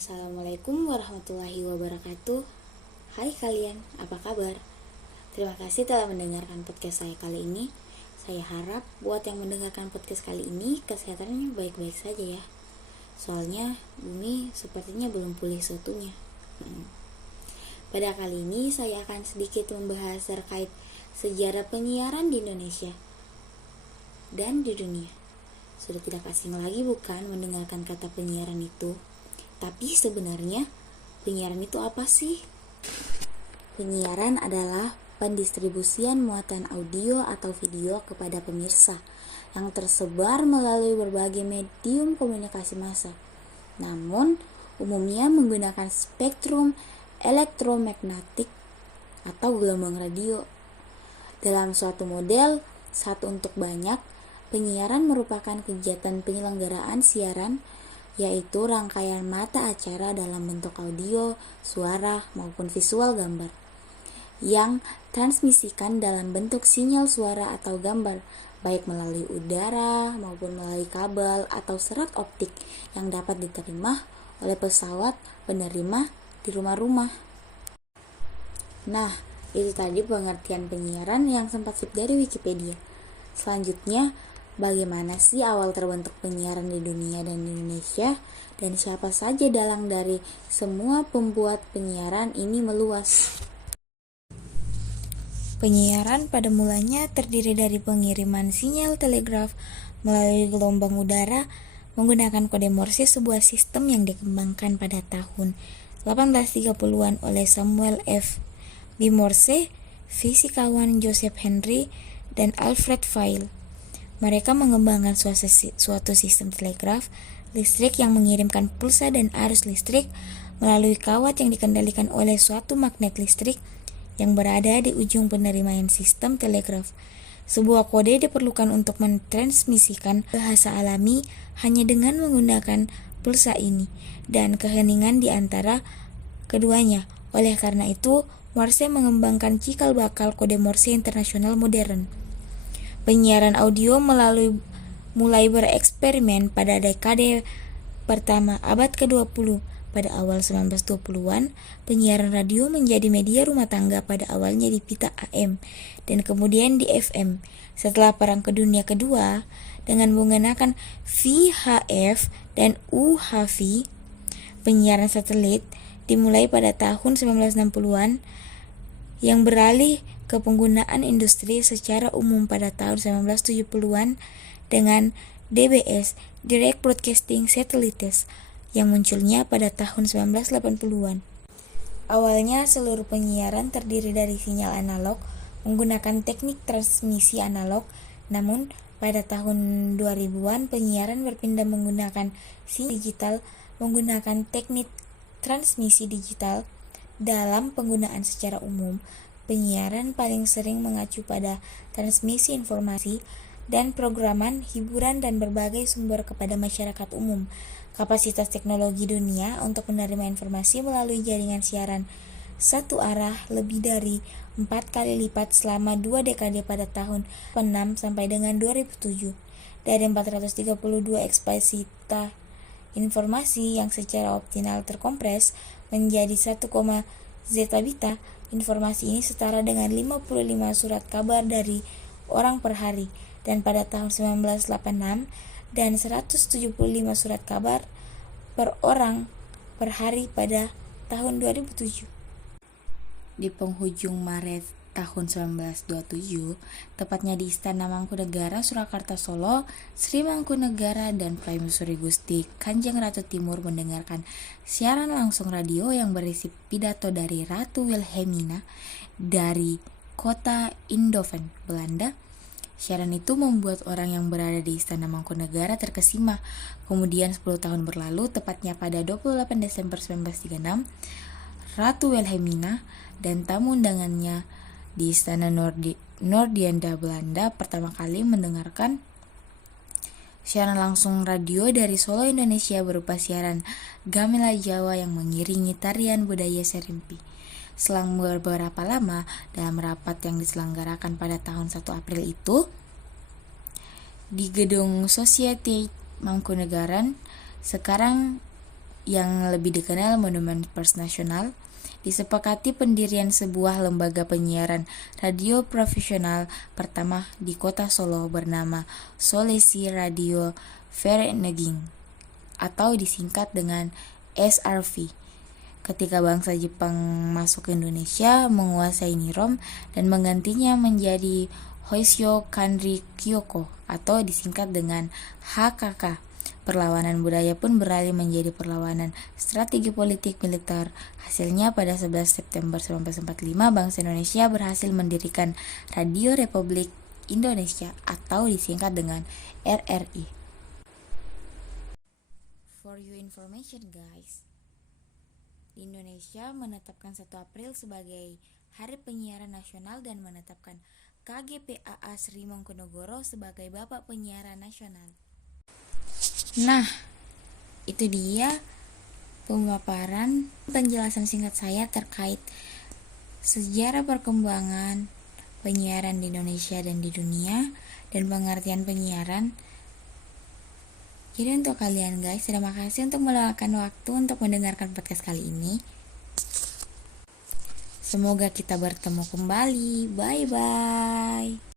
Assalamualaikum warahmatullahi wabarakatuh. Hai kalian, apa kabar? Terima kasih telah mendengarkan podcast saya kali ini. Saya harap buat yang mendengarkan podcast kali ini kesehatannya baik-baik saja ya. Soalnya bumi sepertinya belum pulih seutuhnya. Pada kali ini saya akan sedikit membahas terkait sejarah penyiaran di Indonesia dan di dunia. Sudah tidak asing lagi bukan mendengarkan kata penyiaran itu? Tapi sebenarnya penyiaran itu apa sih? Penyiaran adalah pendistribusian muatan audio atau video kepada pemirsa yang tersebar melalui berbagai medium komunikasi massa. Namun, umumnya menggunakan spektrum elektromagnetik atau gelombang radio. Dalam suatu model, satu untuk banyak, penyiaran merupakan kegiatan penyelenggaraan siaran, yaitu rangkaian mata acara dalam bentuk audio, suara, maupun visual gambar, yang transmisikan dalam bentuk sinyal suara atau gambar, baik melalui udara maupun melalui kabel atau serat optik yang dapat diterima oleh pesawat penerima di rumah-rumah. Nah, itu tadi pengertian penyiaran yang sempat sip dari Wikipedia. Selanjutnya, bagaimana sih awal terbentuk penyiaran di dunia dan di Indonesia, dan siapa saja dalang dari semua pembuat penyiaran ini meluas? Penyiaran pada mulanya terdiri dari pengiriman sinyal telegraf melalui gelombang udara menggunakan kode Morse, sebuah sistem yang dikembangkan pada tahun 1830-an oleh Samuel F. B. Morse, fisikawan Joseph Henry, dan Alfred Vail. Mereka mengembangkan suatu sistem telegraf listrik yang mengirimkan pulsa dan arus listrik melalui kawat yang dikendalikan oleh suatu magnet listrik yang berada di ujung penerimaan sistem telegraf. Sebuah kode diperlukan untuk mentransmisikan bahasa alami hanya dengan menggunakan pulsa ini dan keheningan di antara keduanya. Oleh karena itu, Morse mengembangkan cikal bakal kode Morse internasional modern. Penyiaran audio mulai bereksperimen pada dekade pertama abad ke-20. Pada awal 1920-an, penyiaran radio menjadi media rumah tangga pada awalnya di pita AM dan kemudian di FM. Setelah Perang Dunia Kedua, dengan menggunakan VHF dan UHF, penyiaran satelit dimulai pada tahun 1960-an yang beralih ke penggunaan industri secara umum pada tahun 1970-an dengan DBS, Direct Broadcasting Satellites, yang munculnya pada tahun 1980-an. Awalnya seluruh penyiaran terdiri dari sinyal analog menggunakan teknik transmisi analog, namun pada tahun 2000-an penyiaran berpindah menggunakan sinyal digital menggunakan teknik transmisi digital. Dalam penggunaan secara umum, penyiaran paling sering mengacu pada transmisi informasi dan programan hiburan dan berbagai sumber kepada masyarakat umum. Kapasitas teknologi dunia untuk menerima informasi melalui jaringan siaran satu arah lebih dari 4 kali lipat selama 2 dekade pada tahun 6 sampai dengan 2007. Dari 432 eksplosita informasi yang secara optimal terkompres menjadi 1, zetabita. Informasi ini setara dengan 55 surat kabar dari orang per hari, dan pada tahun 1986 dan 175 surat kabar per orang per hari pada tahun 2007. Di penghujung Maret tahun 1927, tepatnya di Istana Mangkunegaran, Surakarta, Solo, Sri Mangkunegara dan Prameswari Gusti Kanjeng Ratu Timur mendengarkan siaran langsung radio yang berisi pidato dari Ratu Wilhelmina dari kota Eindhoven, Belanda. Siaran itu membuat orang yang berada di Istana Mangkunegara terkesima. Kemudian 10 tahun berlalu, tepatnya pada 28 Desember 1936, Ratu Wilhelmina dan tamu undangannya di Istana Nordianda, Belanda pertama kali mendengarkan siaran langsung radio dari Solo, Indonesia berupa siaran gamelan Jawa yang mengiringi tarian budaya Serimpi. Selang beberapa lama, dalam rapat yang diselenggarakan pada tahun 1 April itu di Gedung Society Mangkunegaran, sekarang yang lebih dikenal Monumen Pers Nasional, disepakati pendirian sebuah lembaga penyiaran radio profesional pertama di kota Solo bernama Sulawesi Radio Vereniging atau disingkat dengan SRV. Ketika bangsa Jepang masuk ke Indonesia, menguasai Nirom dan menggantinya menjadi Hoshio Kanri Kyoko atau disingkat dengan HKK. Perlawanan budaya pun beralih menjadi perlawanan strategi politik militer. Hasilnya pada 11 September 1945 bangsa Indonesia berhasil mendirikan Radio Republik Indonesia atau disingkat dengan RRI. For your information guys, di Indonesia menetapkan 1 April sebagai Hari Penyiaran Nasional dan menetapkan KGPAA Sri Mangkunegoro sebagai Bapak Penyiaran Nasional. Nah, itu dia pemaparan penjelasan singkat saya terkait sejarah perkembangan penyiaran di Indonesia dan di dunia dan pengertian penyiaran. Jadi untuk kalian guys, terima kasih untuk meluangkan waktu untuk mendengarkan podcast kali ini. Semoga kita bertemu kembali. Bye-bye.